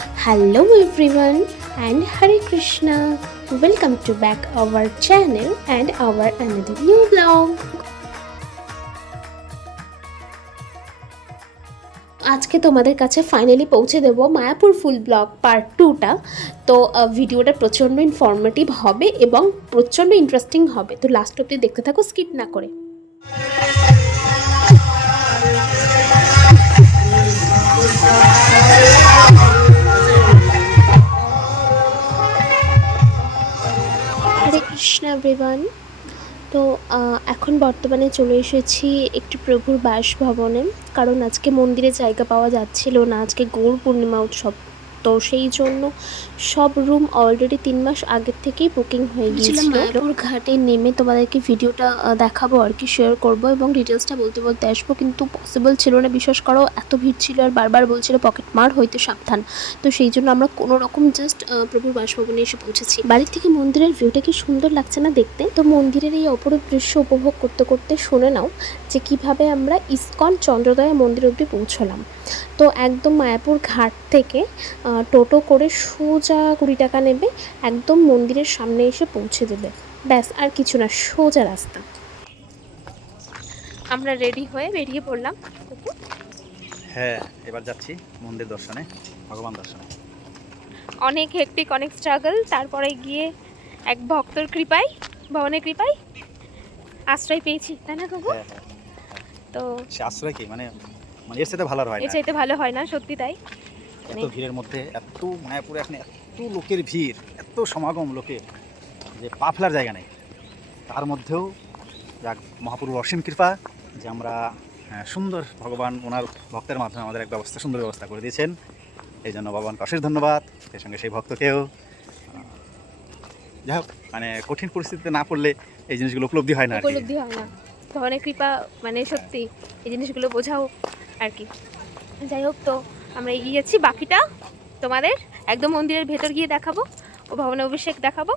Hello everyone and Hare Krishna. Welcome to back our channel and our another new vlog. আজকে তোমাদের কাছে finally পৌঁছে দেব মায়াপুর ফুল blog part 2টা। তো ভিডিওটা প্রচণ্ড ইনফরমেটিভ হবে এবং প্রচণ্ড ইন্টারেস্টিং হবে, তো লাস্ট অবধি দেখতে থাকো স্কিপ না করে। হরে কৃষ্ণ এভরিওয়ান। তো এখন বর্তমানে চলে এসেছি একটি প্রভুর বাসভবনে, কারণ আজকে মন্দিরে জায়গা পাওয়া যাচ্ছিল না, আজকে গৌর পূর্ণিমা উৎসব। তো সেই জন্য সব রুম অলরেডি 3 মাস আগের থেকেই বুকিং হয়ে গিয়েছিল। মায়াপুর ঘাটে নেমে তোমাদেরকে ভিডিওটা দেখাবো আর কি, শেয়ার করব এবং ডিটেলসটা বলতে বলতে আসবো, কিন্তু পসিবল ছিল না, বিশ্বাস করো এত ভিড় ছিল আর বারবার বলছিল পকেট মার হইতে সাবধান। তো সেই জন্য আমরা কোনো রকম জাস্ট প্রভুর বাসভবনে এসে পৌঁছেছি। বাড়ির থেকে মন্দিরের ভিউটা কি সুন্দর লাগছে না দেখতে। তো মন্দিরের এই অপরূপ দৃশ্য উপভোগ করতে করতে শুনে নাও যে কিভাবে আমরা ইস্কন চন্দ্রোদয় মন্দির অবধি পৌঁছলাম। তো একদম মায়াপুর ঘাট থেকে টোটো করে সোজা 20 টাকা নেবে, একদম মন্দিরের সামনে এসে পৌঁছে দেবে, ব্যাস আর কিছু না, সোজা রাস্তা। আমরা রেডি হয়ে বেরিয়ে পড়লাম। হ্যাঁ, এবার যাচ্ছি মন্দির দর্শনে, ভগবান দর্শনে। অনেক হেক্টিক, অনেক স্ট্রাগল, তারপরে গিয়ে এক ভক্তর কৃপায়, ভগবানের কৃপায় আশ্রয় পেয়েছি, তাই না কাকু? তো সে আশ্রয় কি মানে এর সাথে ভালো হয় না, এর চাইতে ভালো হয় না, সত্যি তাই। এত ভিড়ের মধ্যে, এত মায়াপুরে এখন এত লোকের ভিড়, এত সমাগম লোকের যে পা ফেলার জায়গা নেই। তার মধ্যেও যাক মহাপ্রভুর অসীম কৃপা যে আমরা সুন্দর ভগবান ওনার ভক্তের মাধ্যমে আমাদের এক সুন্দর ব্যবস্থা করে দিয়েছেন। এই জন্য ভগবানকে অশেষ ধন্যবাদ। সেই সঙ্গে সেই ভক্তকেও। যাই হোক, মানে কঠিন পরিস্থিতিতে না পড়লে এই জিনিসগুলো উপলব্ধি হয় না। ভগবানের কৃপা মানে সত্যি এই জিনিসগুলো বোঝাও আর কি। যাই হোক, তো আমরা এগিয়ে যাচ্ছি, বাকিটা তোমাদের একদম মন্দিরের ভেতর গিয়ে দেখাবো ও ভবনের অভিষেক দেখাবো।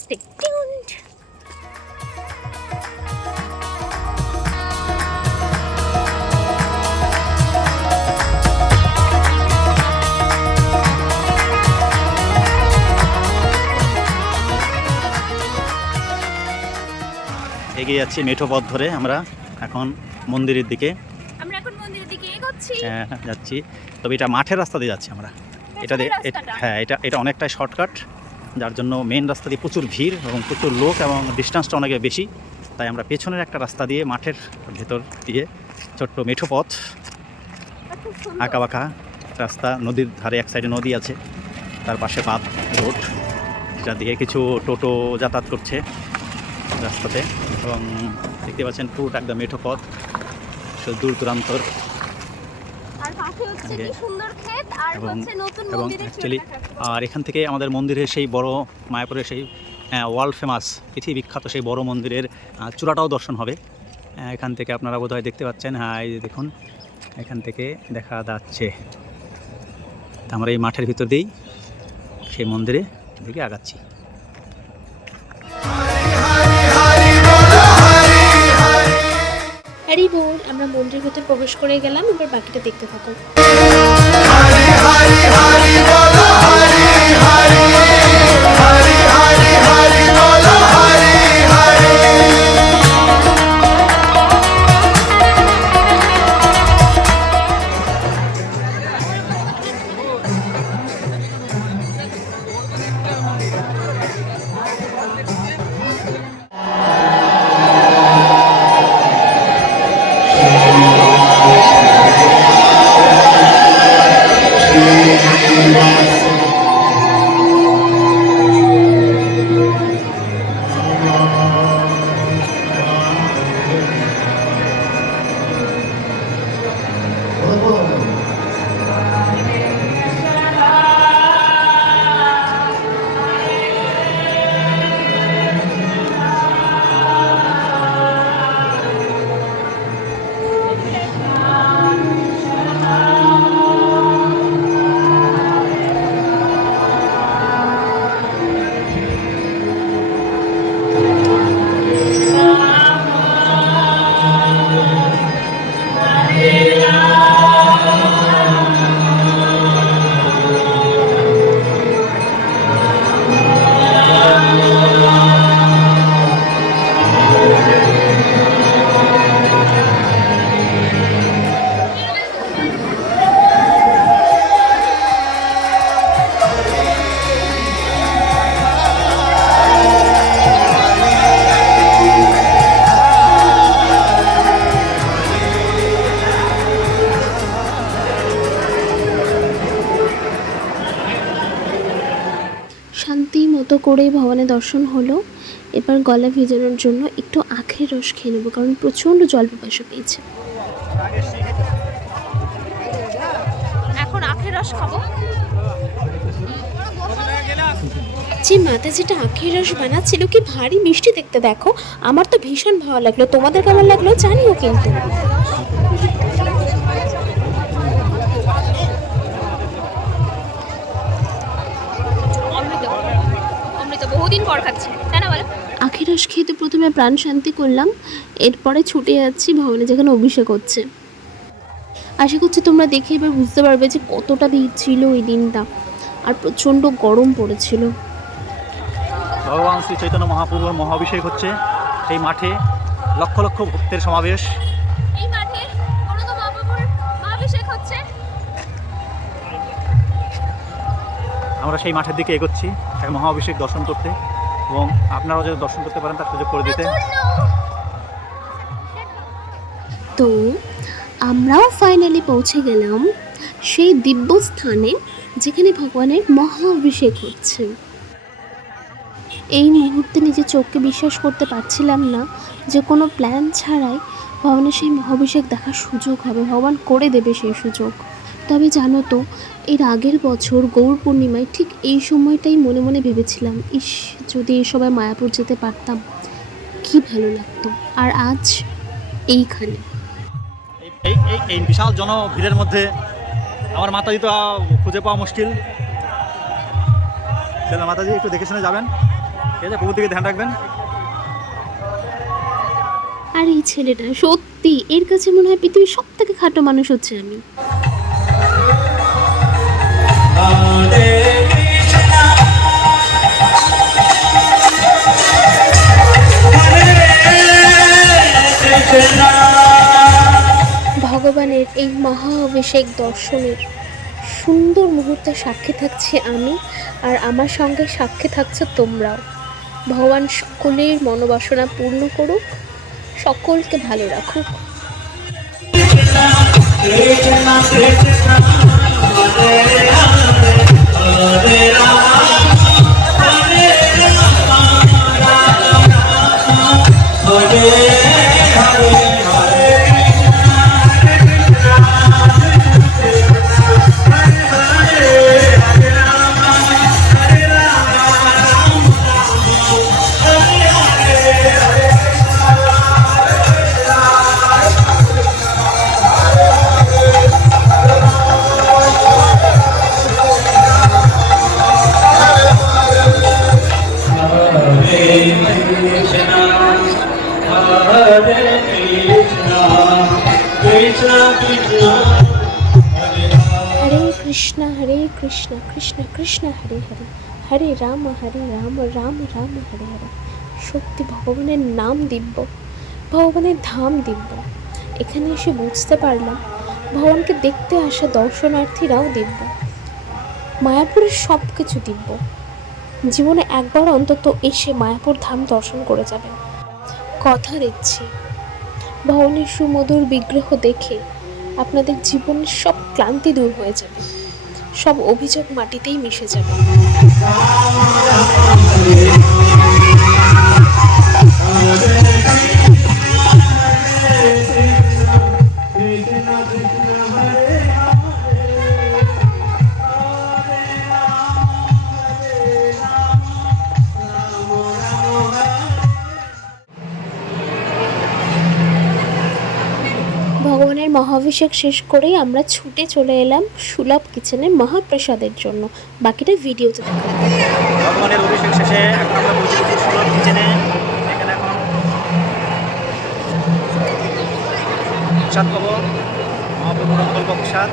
Stay tuned. এগিয়ে যাচ্ছি মেঠো পথ ধরে আমরা এখন মন্দিরের দিকে। আমরা এখন মন্দিরের দিকে এগোচ্ছি। হ্যাঁ, যাচ্ছি, তবে এটা মাঠের রাস্তা দিয়ে যাচ্ছি আমরা। এটা হ্যাঁ, এটা অনেকটাই শর্টকাট, যার জন্য মেন রাস্তা দিয়ে প্রচুর ভিড় এবং প্রচুর লোক এবং ডিস্টেন্সটা অনেক বেশি। তাই আমরা পেছনের একটা রাস্তা দিয়ে মাঠের ভেতর দিয়ে ছোট্ট মেঠো পথ, আঁকা বাঁকা রাস্তা, নদীর ধারে এক সাইডে নদী আছে, তার পাশে বাঁধ রোড, যেটা দিয়ে কিছু টোটো যাতায়াত করছে রাস্তাতে। এবং দেখতে পাচ্ছেন পুরোটা একদম মেঠো পথ, দূর দূরান্তর। এবং অ্যাকচুয়ালি আর এখান থেকে আমাদের মন্দিরের সেই বড় মায়াপুরের সেই ওয়ার্ল্ড ফেমাস, পৃথিবী বিখ্যাত সেই বড় মন্দিরের চূড়াটাও দর্শন হবে। এখান থেকে আপনারা বোধহয় দেখতে পাচ্ছেন। হ্যাঁ, এই দেখুন, এখান থেকে দেখা যাচ্ছে। আমরা এই মাঠের ভিতর দিয়েই সেই মন্দিরে দিকে আগাচ্ছি। হরি বল, আমরা মন্দিরের ভিতর প্রবেশ করে গেলাম, এবার বাকিটা দেখতে থাকো। করে ভগবানের দর্শন হলো। এবার গলা ভেজানোর জন্য একটু আখের রস খেয়ে নেবো, কারণ প্রচণ্ড জল পিপাসা পেয়েছে। এখন আখের রস খাবো। যে মাতাজিটা আখের রস বানাচ্ছিল কি ভারী মিষ্টি দেখতে, দেখো। আমার তো ভীষণ ভালো লাগলো, তোমাদের কেমন লাগলো জানিও কিন্তু। বহুদিন পর খাচ্ছি, তাই না বলো? আখের রস খেয়ে তো প্রথমে প্রাণ শান্তি করলাম, এরপরে ছুটে যাচ্ছি ভবনে যেখানে অভিষেক হচ্ছে। আশা করছি তোমরা দেখে এবার বুঝতে পারবে যে কতটা ভিড় ছিল ওই দিনটা, আর প্রচণ্ড গরম পড়েছিল। ভগবান শ্রী চৈতন্য মহাপ্রভুর মহাভিষেক হচ্ছে সেই মাঠে, লক্ষ লক্ষ ভক্তের সমাবেশ। এই মাঠে মহাপ্রভুর মহাভিষেক হচ্ছে। আমরা সেই মাঠের দিকে এগোচ্ছি এক মহাভিষেক দর্শন করতে, এবং আপনারাও যদি দর্শন করতে পারেন তার সুযোগ করে দিতে। তো আমরাও ফাইনালি পৌঁছে গেলাম সেই দিব্য স্থানে যেখানে ভগবানের মহা অভিষেক হচ্ছে। এই মুহূর্তে নিজের চোখকে বিশ্বাস করতে পারছিলাম না যে কোনো প্ল্যান ছাড়াই ভগবানের সেই মহাভিষেক দেখার সুযোগ হবে, ভগবান করে দেবে সেই সুযোগ। তবে জানো তো, এর আগের বছর গৌর পূর্ণিমায় ঠিক এই সময়টাই মনে মনে ভেবেছিলাম, ইস যদি এই সময় মায়াপুর যেতে পারতাম কি ভালো লাগতো। আর আজ এইখানে এই এই এই বিশাল জনভিড়ের মধ্যে আমার মাতাজি তো খুঁজে পাওয়া মুশকিল। তাহলে মাতাজি একটু দেখে শুনে যাবেন, ঠিক আছে? প্রভুর দিকে ধ্যান রাখবেন। আর এই ছেলেটা সত্যি, এর কাছে মনে হয় পৃথিবীর সব থেকে খাটো মানুষ হচ্ছে আমি। ভগবানের এই মহা অভিষেক দর্শনের সুন্দর মুহূর্তে সাক্ষী থাকছি আমি, আর আমার সঙ্গে সাক্ষী থাকছো তোমরাও। ভগবান সকলের মনোবাসনা পূর্ণ করুক, সকলকে ভালো রাখুক। হরে কৃষ্ণ কৃষ্ণ কৃষ্ণ হরে হরে, হরে রাম রাম রাম হরে হরে। সত্যি ভগবানের নাম দিব্য, ভগবানের ধাম দিব্য। এখানে এসে বুঝতে পারলাম ভগবানকে দেখতে আসা দর্শনার্থীরাও দিব্য। মায়াপুরের সব কিছু দিব্য। জীবনে একবার অন্তত এসে মায়াপুর ধাম দর্শন করে যাবেন। কথা দিচ্ছি, ভগবানের সুমধুর বিগ্রহ দেখে আপনাদের জীবনের সব ক্লান্তি দূর হয়ে যাবে, সব অভিযোগ মাটিতেই মিশে যাবে। ভগবানের মহাভিষেক শেষ করেই আমরা ছুটে চলে এলাম সুলভ কিচেনে মহাপ্রসাদের জন্য। বাকিটা ভিডিওতে দেখা যাবে। ভগবানের অভিষেক শেষে এখন আমরা পৌঁছে গেছি সুলভ কিচেনে। এখানে এখন প্রসাদ পাবো, মহাপ্রভুর অঙ্কল্প প্রসাদ,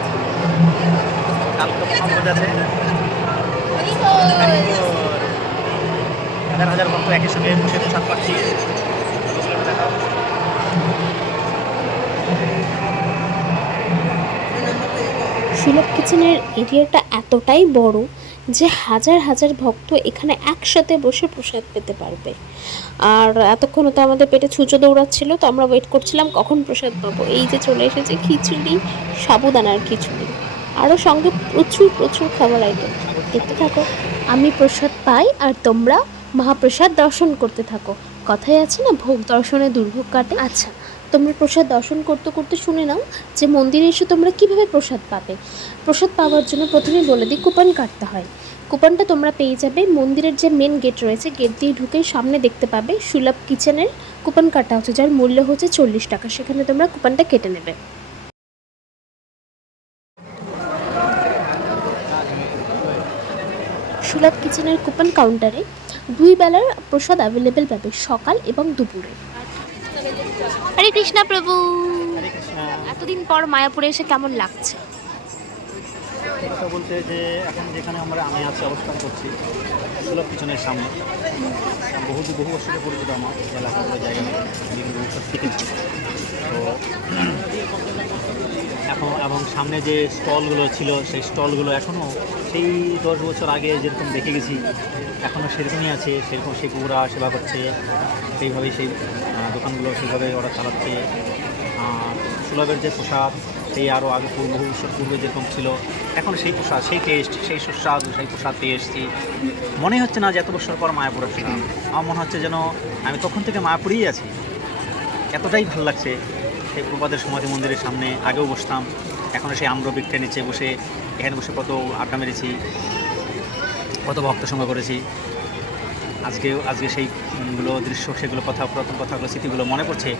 কালকে মহাপ্রসাদ আছে। হাজার হাজার ভক্ত একই সঙ্গে বসে প্রসাদ পাচ্ছি। সুলভ কিচেনের এরিয়াটা এতটাই বড় যে হাজার হাজার ভক্ত এখানে একসাথে বসে প্রসাদ পেতে পারবে। আর এতক্ষণ তো আমাদের পেটে ছুঁচো দৌড়াচ্ছিল, তো আমরা ওয়েট করছিলাম কখন প্রসাদ পাবো। এই যে চলে এসেছে খিচুড়ি, সাবুদানার খিচুড়ি, আরও সঙ্গে প্রচুর প্রচুর খাবার আইটেম। দেখতে থাকো। আমি প্রসাদ পাই আর তোমরা মহাপ্রসাদ দর্শন করতে থাকো। কথায় আছে না, ভোগ দর্শনে দুর্ভোগ কাটে। আচ্ছা, তোমরা প্রসাদ দর্শন করতে করতে শুনে নাও যে মন্দিরে এসে তোমরা কিভাবে প্রসাদ পাবে। প্রসাদ পাওয়ার জন্য প্রথমেই বলে দিই, কুপন কাটতে হয়। কুপনটা তোমরা পেয়ে যাবে মন্দিরের যে মেন গেট রয়েছে, গেট দিয়ে ঢুকেই সামনে দেখতে পাবে সুলভ কিচেনের কুপন কাটা হচ্ছে, যার মূল্য হচ্ছে 40 টাকা। সেখানে তোমরা কুপনটা কেটে নেবে। সুলভ কিচেনের কুপন কাউন্টারে 2 বেলার প্রসাদ অ্যাভেলেবেল পাবে, সকাল এবং দুপুরে। হরে কৃষ্ণা প্রভু। এতদিন পর মায়াপুরে এসে কেমন লাগছে? কথা বলতে যে এখন যেখানে আমি আছি অবস্থান করছি সুলভ কিচেনের সামনে, বহু বছরের পরিচিত আমার এলাকার জায়গা নেই, বিভিন্ন বছর থেকেছি। তো এখন এবং সামনে যে স্টলগুলো ছিল সেই স্টলগুলো এখনও সেই 10 বছর আগে যেরকম দেখে গেছি এখনও সেরকমই আছে, সেরকম সেই কুকুরা সেবা করছে, সেইভাবেই সেই দোকানগুলো সেইভাবে ওরা চালাচ্ছে। সুলভের যে প্রসাদ সেই আরও আগে বহু বছর পূর্বে যেরকম ছিল, এখন সেই প্রসাদ, সেই টেস্ট, সেই সুস্বাদু সেই প্রসাদ পেয়ে এসেছি। মনে হচ্ছে না যে এত বছর পর মায়াপুর আসলাম, আমার মনে হচ্ছে যেন আমি তখন থেকে মায়াপুরেই আছি। এতটাই ভালো লাগছে। সেই প্রপাদের সমাধি মন্দিরের সামনে আগেও বসতাম, এখনও সেই আম্রবৃক্ষের নিচে বসে এখানে বসে কত আড্ডা মেরেছি, কত ভক্ত সঙ্গ করেছি। আজকে সেইগুলো দৃশ্য, সেগুলো পুরাতন কথাগুলো, স্মৃতিগুলো মনে পড়ছে,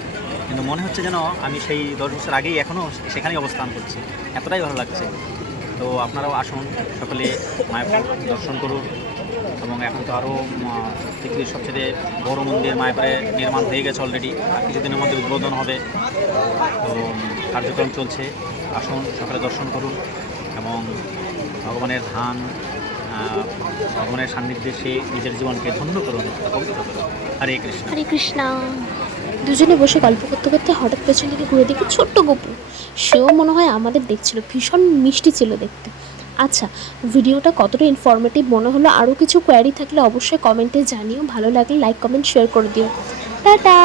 কিন্তু মনে হচ্ছে যেন আমি সেই 10 বছর আগেই এখনও সেখানেই অবস্থান করছি। এতটাই ভালো লাগছে। তো আপনারাও আসুন, সকলে মায়াপুর দর্শন করুন। এবং এখন তো আরও পৃথিবীর সবচেয়ে বড় মন্দির মায়াপুরে নির্মাণ হয়ে গেছে অলরেডি, আর কিছুদিনের মধ্যে উদ্বোধন হবে। তো কার্যক্রম চলছে, আসুন সকালে দর্শন করুন এবং ভগবানের ভগবানের সান্নিধ্যে সে নিজের জীবনকে ধন্য করুন, পবিত্র করুন। হরে কৃষ্ণ। হরে কৃষ্ণা। দুজনে বসে গল্প করতে করতে হঠাৎ পেছন দিকে ঘুরে দেখি ছোট্ট গপু। সেও মনে হয় আমাদের দেখছিল, ভীষণ মিষ্টি ছিল দেখতে। আচ্ছা, ভিডিওটা কতটা ইনফরমেটিভ মনে হলো, আরও কিছু কোয়ারি থাকলে অবশ্যই কমেন্টে জানিও। ভালো লাগলে লাইক কমেন্ট শেয়ার করে দিও। টাটা।